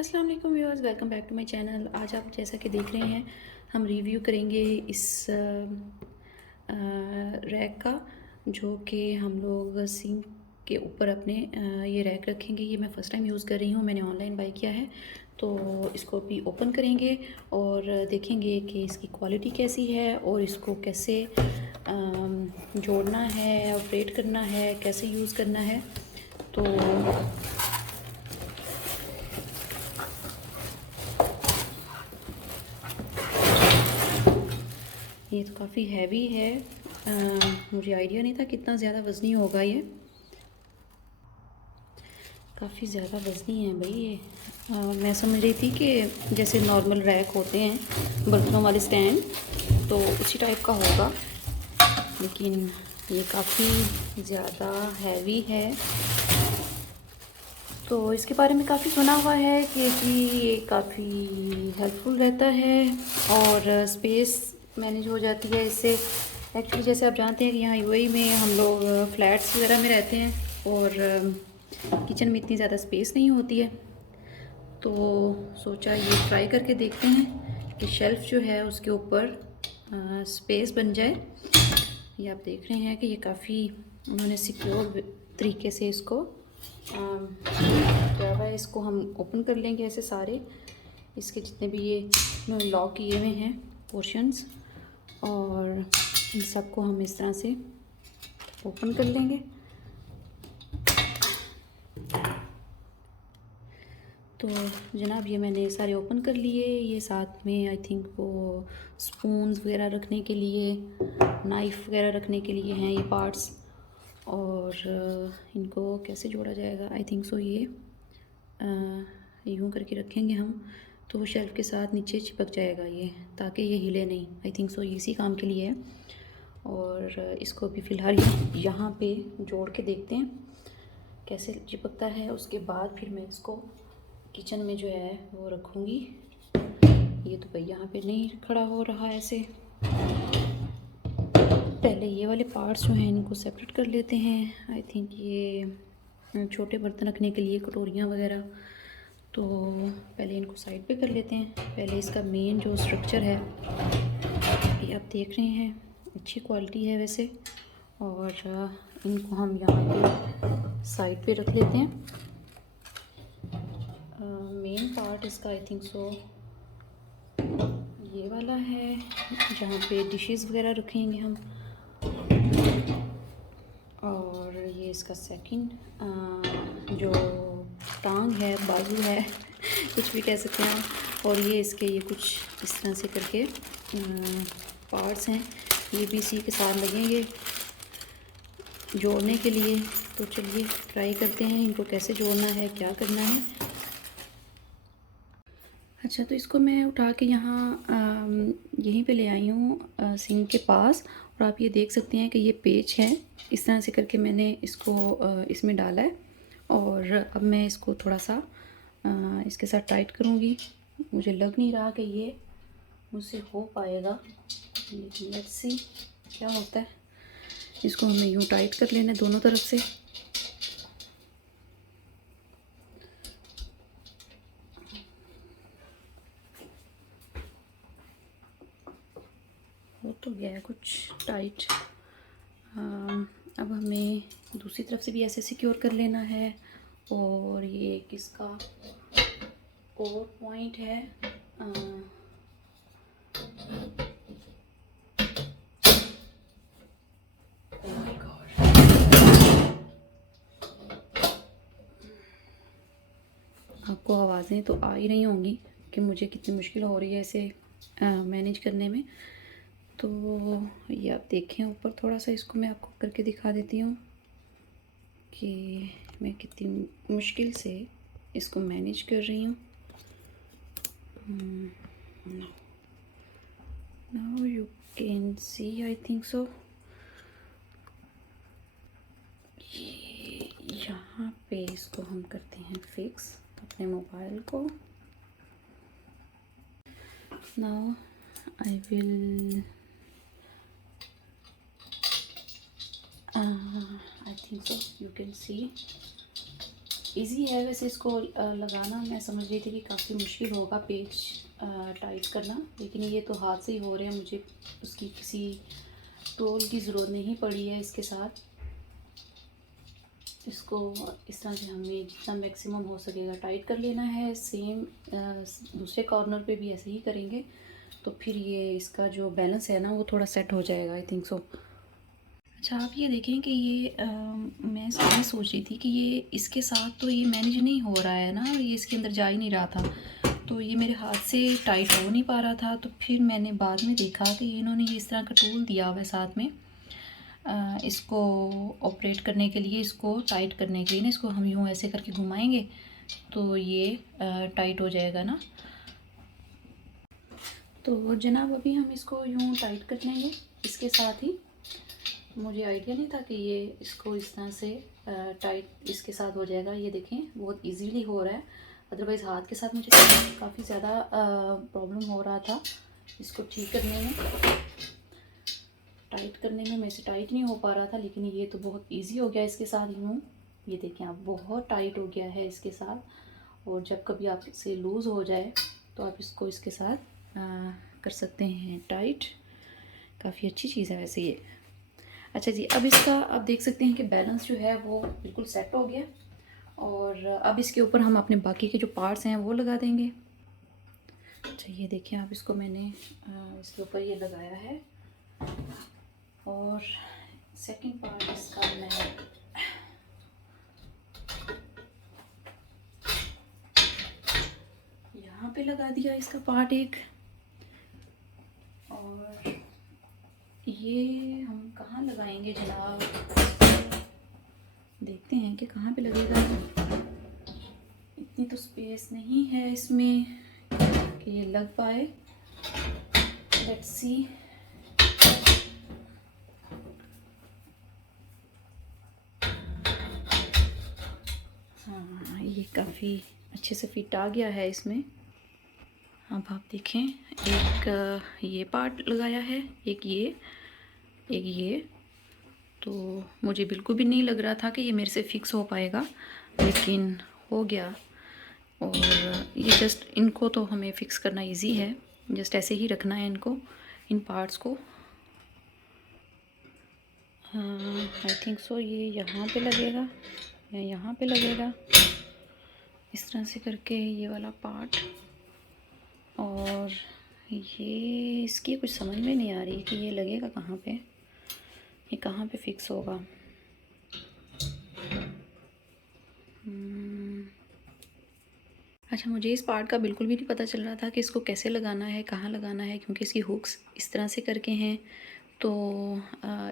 अस्सलाम वालेकुम viewers, welcome back to my channel. आज आप जैसा कि देख रहे हैं, हम रिव्यू करेंगे इस रैक का, जो कि हम लोग सिंक के ऊपर अपने ये रैक रखेंगे। ये मैं फ़र्स्ट टाइम यूज़ कर रही हूँ, मैंने ऑनलाइन बाय किया है। तो इसको भी ओपन करेंगे और देखेंगे कि इसकी क्वालिटी कैसी है और इसको कैसे जोड़ना है, ऑपरेट करना है, कैसे यूज़ करना है। तो ये तो काफ़ी हैवी है। मुझे आइडिया नहीं था कितना ज़्यादा वज़नी होगा ये। काफ़ी ज़्यादा वज़नी है भाई ये। मैं समझ रही थी कि जैसे नॉर्मल रैक होते हैं बर्तनों वाले स्टैंड, तो उसी टाइप का होगा, लेकिन ये काफ़ी ज़्यादा हैवी है। तो इसके बारे में काफ़ी सुना हुआ है कि ये काफ़ी हेल्पफुल रहता है और स्पेस मैनेज हो जाती है इससे। एक्चुअली जैसे आप जानते हैं कि यहाँ यूएई में हम लोग फ्लैट्स वगैरह में रहते हैं और किचन में इतनी ज़्यादा स्पेस नहीं होती है। तो सोचा ये ट्राई करके देखते हैं कि शेल्फ़ जो है उसके ऊपर स्पेस बन जाए। ये आप देख रहे हैं कि ये काफ़ी उन्होंने सिक्योर तरीके से इसको क्या हुआ है। इसको हम ओपन कर लेंगे ऐसे सारे, इसके जितने भी ये लॉक किए हुए हैं पोर्शंस, और इन सबको हम इस तरह से ओपन कर लेंगे। तो जनाब ये मैंने सारे ओपन कर लिए। ये साथ में आई थिंक वो स्पून्स वगैरह रखने के लिए, नाइफ़ वगैरह रखने के लिए हैं ये पार्ट्स। और इनको कैसे जोड़ा जाएगा, आई थिंक सो ये यूँ करके रखेंगे हम, तो वो शेल्फ़ के साथ नीचे चिपक जाएगा ये, ताकि ये हिले नहीं। आई थिंक सो इसी काम के लिए है। और इसको भी फ़िलहाल यहाँ पे जोड़ के देखते हैं कैसे चिपकता है। उसके बाद फिर मैं इसको किचन में जो है वो रखूँगी। ये तो भाई यहाँ पे नहीं खड़ा हो रहा है ऐसे। पहले ये वाले पार्ट्स जो हैं इनको सेपरेट कर लेते हैं। आई थिंक ये छोटे बर्तन रखने के लिए, कटोरियाँ वगैरह, तो पहले इनको साइड पे कर लेते हैं। पहले इसका मेन जो स्ट्रक्चर है ये आप देख रहे हैं, अच्छी क्वालिटी है वैसे। और इनको हम यहाँ पे साइड पे रख लेते हैं। मेन पार्ट इसका आई थिंक सो ये वाला है, जहाँ पे डिशेस वगैरह रखेंगे हम। और ये इसका सेकंड जो टांग है, बाजू है कुछ भी कह सकते हैं आप। और ये इसके ये कुछ इस तरह से करके पार्ट्स हैं, ये भी इसी के साथ लगेंगे जोड़ने के लिए। तो चलिए ट्राई करते हैं इनको कैसे जोड़ना है, क्या करना है। अच्छा, तो इसको मैं उठा के यहाँ यहीं पे ले आई हूँ सिंक के पास, और आप ये देख सकते हैं कि ये पेच है। इस तरह से करके मैंने इसको इसमें डाला है, और अब मैं इसको थोड़ा सा इसके साथ टाइट करूँगी। मुझे लग नहीं रहा कि ये मुझसे हो पाएगा, लेकिन लेट्स सी क्या होता है। इसको हमें यूँ टाइट कर लेना है दोनों तरफ से। हो तो गया है कुछ टाइट। अब हमें दूसरी तरफ से भी ऐसे सिक्योर कर लेना है। और ये किसका कोर पॉइंट है, oh my God, आपको आवाज़ें तो आ ही रही होंगी कि मुझे कितनी मुश्किल हो रही है इसे मैनेज करने में। तो ये आप देखें ऊपर थोड़ा सा, इसको मैं आपको करके दिखा देती हूँ कि मैं कितनी मुश्किल से इसको मैनेज कर रही हूँ। Now you can see, I think so. यहाँ पे इसको हम करते हैं फिक्स अपने मोबाइल को। Now I will I think so you can see. Easy है वैसे इसको लगाना। मैं समझ रही थी कि काफ़ी मुश्किल होगा पेज टाइट करना, लेकिन ये तो हाथ से ही हो रहे हैं। मुझे उसकी किसी टूल की ज़रूरत नहीं पड़ी है इसके साथ। इसको इस तरह से हमें जितना मैक्सिमम हो सकेगा टाइट कर लेना है। सेम दूसरे कॉर्नर पे भी ऐसे ही करेंगे, तो फिर ये इसका जो बैलेंस है ना वो थोड़ा सेट हो जाएगा, आई थिंक सो। अच्छा, आप ये देखें कि ये मैं ये सोच रही थी कि ये इसके साथ तो ये मैनेज नहीं हो रहा है ना, ये इसके अंदर जा ही नहीं रहा था, तो ये मेरे हाथ से टाइट हो नहीं पा रहा था। तो फिर मैंने बाद में देखा कि इन्होंने ये इस तरह का टूल दिया हुआ है साथ में, इसको ऑपरेट करने के लिए, इसको टाइट करने के लिए ना, इसको हम यूँ ऐसे करके घुमाएंगे तो ये टाइट हो जाएगा ना। तो जनाब अभी हम इसको यूँ टाइट कर लेंगे इसके साथ ही। मुझे आइडिया नहीं था कि ये इसको इस तरह से टाइट इसके साथ हो जाएगा। ये देखें बहुत इजीली हो रहा है, अदरवाइज़ हाथ के साथ मुझे काफ़ी ज़्यादा प्रॉब्लम हो रहा था इसको ठीक करने में, टाइट करने में मेरे से टाइट नहीं हो पा रहा था। लेकिन ये तो बहुत इजी हो गया इसके साथ यूँ। ये देखें आप, बहुत टाइट हो गया है इसके साथ। और जब कभी आपसे लूज़ हो जाए तो आप इसको इसके साथ कर सकते हैं टाइट। काफ़ी अच्छी चीज़ है वैसे ये। अच्छा जी, अब इसका आप देख सकते हैं कि बैलेंस जो है वो बिल्कुल सेट हो गया। और अब इसके ऊपर हम अपने बाकी के जो पार्ट्स हैं वो लगा देंगे। अच्छा ये देखिए आप, इसको मैंने इसके ऊपर ये लगाया है। और सेकंड पार्ट इसका मैं यहाँ पे लगा दिया इसका पार्ट एक। और ये हम कहाँ लगाएंगे जनाब, देखते हैं कि कहाँ पे लगेगा। इतनी तो स्पेस नहीं है इसमें कि ये लग पाए। Let's see. हाँ, ये काफ़ी अच्छे से फिट आ गया है इसमें। अब आप देखें, एक ये पार्ट लगाया है, एक ये। तो मुझे बिल्कुल भी नहीं लग रहा था कि ये मेरे से फिक्स हो पाएगा, लेकिन हो गया। और ये जस्ट इनको तो हमें फ़िक्स करना इजी है, जस्ट ऐसे ही रखना है इनको, इन पार्ट्स को। आई थिंक सो ये यहाँ पे लगेगा या यहाँ पे लगेगा, इस तरह से करके ये वाला पार्ट। और ये इसकी कुछ समझ में नहीं आ रही कि ये लगेगा कहाँ पे, ये कहाँ पे फिक्स होगा। अच्छा, मुझे इस पार्ट का बिल्कुल भी नहीं पता चल रहा था कि इसको कैसे लगाना है, कहाँ लगाना है, क्योंकि इसकी हुक्स इस तरह से करके हैं। तो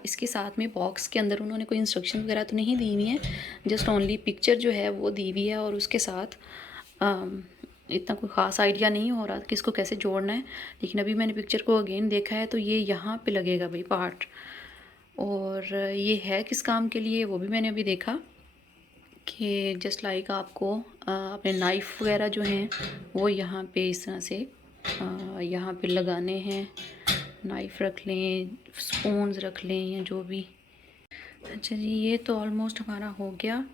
इसके साथ में बॉक्स के अंदर उन्होंने कोई इंस्ट्रक्शन वगैरह तो नहीं दी हुई है, जस्ट ओनली पिक्चर जो है वो दी हुई है। और उसके साथ इतना कोई ख़ास आइडिया नहीं हो रहा कि इसको कैसे जोड़ना है। लेकिन अभी मैंने पिक्चर को अगेन देखा है तो ये यहाँ पे लगेगा भाई पार्ट। और ये है किस काम के लिए वो भी मैंने अभी देखा कि जस्ट लाइक आपको अपने नाइफ़ वगैरह जो हैं वो यहाँ पे इस तरह से यहाँ पे लगाने हैं। नाइफ़ रख लें, स्पून्स रख लें या जो भी। अच्छा जी, ये तो ऑलमोस्ट हमारा हो गया।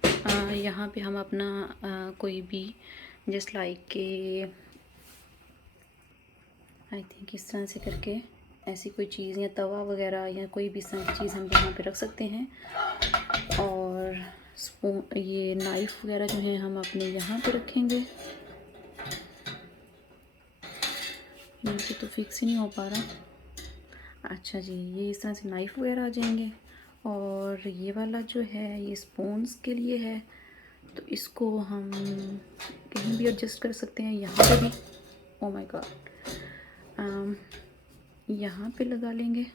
यहाँ पे हम अपना कोई भी जस्ट लाइक के आई थिंक इस तरह से करके ऐसी कोई चीज़ या तवा वगैरह या कोई भी इस तरह की चीज़ हम यहाँ पे रख सकते हैं। और स्पून, ये नाइफ़ वगैरह जो है हम अपने यहाँ पे रखेंगे। नीचे तो फिक्स ही नहीं हो पा रहा। अच्छा जी, ये इस तरह से नाइफ़ वगैरह आ जाएंगे। और ये वाला जो है ये स्पून्स के लिए है, तो इसको हम कहीं भी एडजस्ट कर सकते हैं, यहाँ पे भी। ओ माय गॉड, यहाँ पे लगा लेंगे।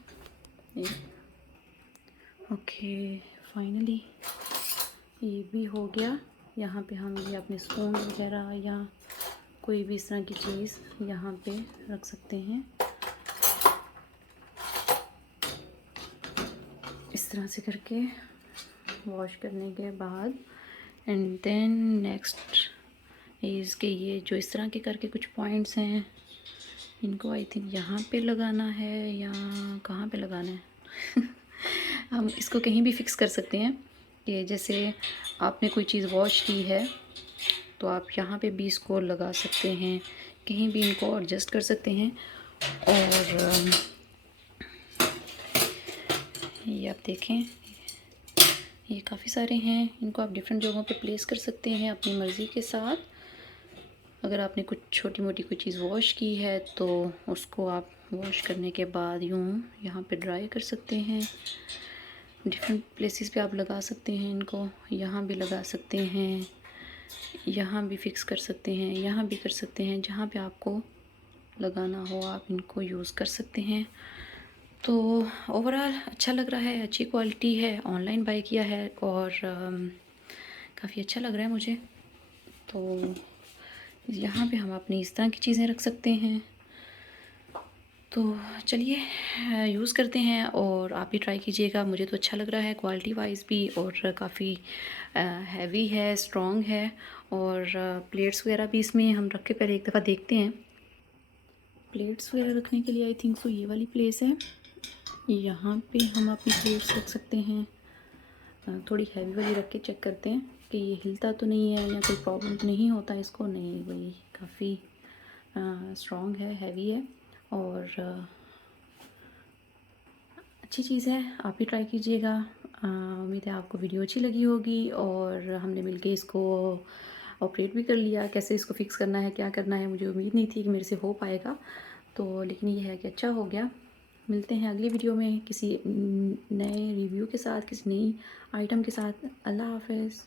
ओके, फाइनली ये भी हो गया। यहाँ पे हम ये अपने स्पून वगैरह या कोई भी इस तरह की चीज़ यहाँ पे रख सकते हैं, इस तरह से करके वॉश करने के बाद। एंड देन नेक्स्ट इज़ के ये जो इस तरह के करके कुछ पॉइंट्स हैं, इनको आई थिंक यहाँ पे लगाना है या कहाँ पे लगाना है हम इसको कहीं भी फिक्स कर सकते हैं कि जैसे आपने कोई चीज़ वॉश की है तो आप यहाँ पे भी स्कोर लगा सकते हैं, कहीं भी इनको एडजस्ट कर सकते हैं। और ये आप देखें, ये काफ़ी सारे हैं, इनको आप डिफरेंट जगहों पे प्लेस कर सकते हैं अपनी मर्ज़ी के साथ। अगर आपने कुछ छोटी मोटी कोई चीज़ वॉश की है तो उसको आप वॉश करने के बाद यूँ यहाँ पे ड्राई कर सकते हैं। डिफरेंट प्लेसेस पे आप लगा सकते हैं इनको, यहाँ भी लगा सकते हैं, यहाँ भी फिक्स कर सकते हैं, यहाँ भी कर सकते हैं। जहाँ पे आपको लगाना हो आप इनको यूज़ कर सकते हैं। तो ओवरऑल अच्छा लग रहा है, अच्छी क्वालिटी है, ऑनलाइन बाय किया है और काफ़ी अच्छा लग रहा है मुझे। तो यहाँ पे हम अपनी इस तरह की चीज़ें रख सकते हैं। तो चलिए यूज़ करते हैं और आप भी ट्राई कीजिएगा। मुझे तो अच्छा लग रहा है क्वालिटी वाइज भी, और काफ़ी हैवी है, स्ट्रॉन्ग है। और प्लेट्स वगैरह भी इसमें हम रख के पहले एक दफ़ा देखते हैं। प्लेट्स वगैरह रखने के लिए आई थिंक सो ये वाली प्लेस है, यहाँ पे हम अपनी प्लेट्स रख सकते हैं। थोड़ी हैवी वाली रख के चेक करते हैं कि ये हिलता तो नहीं है या कोई प्रॉब्लम तो नहीं होता इसको। नहीं, वही काफ़ी स्ट्रॉन्ग है, हैवी है और अच्छी चीज़ है। आप भी ट्राई कीजिएगा। उम्मीद है आपको वीडियो अच्छी लगी होगी और हमने मिलके इसको ऑपरेट भी कर लिया। कैसे इसको फ़िक्स करना है, क्या करना है, मुझे उम्मीद नहीं थी कि मेरे से हो पाएगा, तो लेकिन ये है कि अच्छा हो गया। मिलते हैं अगली वीडियो में किसी नए रिव्यू के साथ, किसी नई आइटम के साथ। अल्लाह हाफ़िज़।